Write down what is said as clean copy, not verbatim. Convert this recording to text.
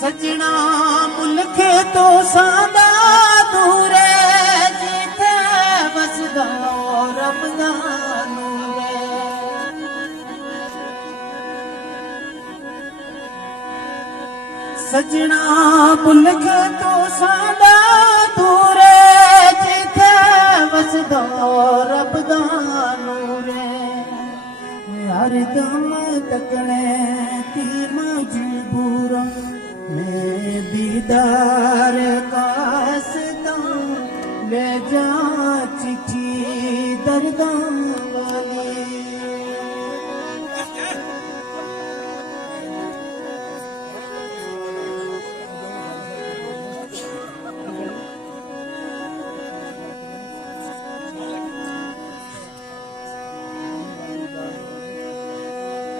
सजना मुल्क तो सादा दूरे जिथे वसदा रमजान रे सजना मुल्क तो सादा दूरे जिथे वसदा रमजान रे हर दम तकने थी मजबूर मैं दीदार कासदा ले जा चिट्ठी दरदां